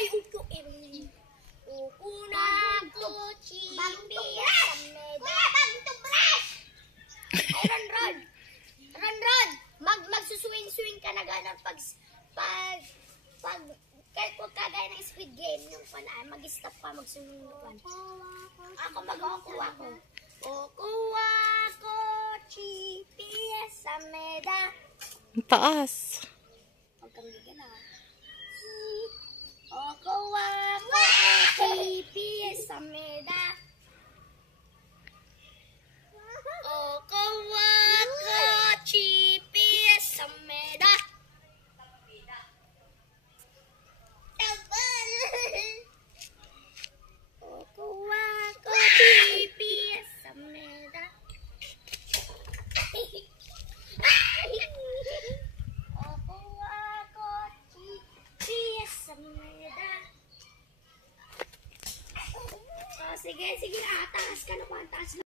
Ay, upo. Ukuna ko, chipi, sameda. Ay, Ron. Magsuswing-swing ka na gano'n pag kahit kung kagaya ng Squid Game, yung panaan, mag-stop ka, magsunod. Ako mag-okuha ko. Okuha ko, chipi, sameda. Ang taas. Huwag kang bigyan na. Okuha ko, chipi, sameda. Okuha ko, chipi, sameda. Okuha ko, chipi, sameda. Okuha ko, chipi, sameda. Oh, sige, taas ka na po, taas ka.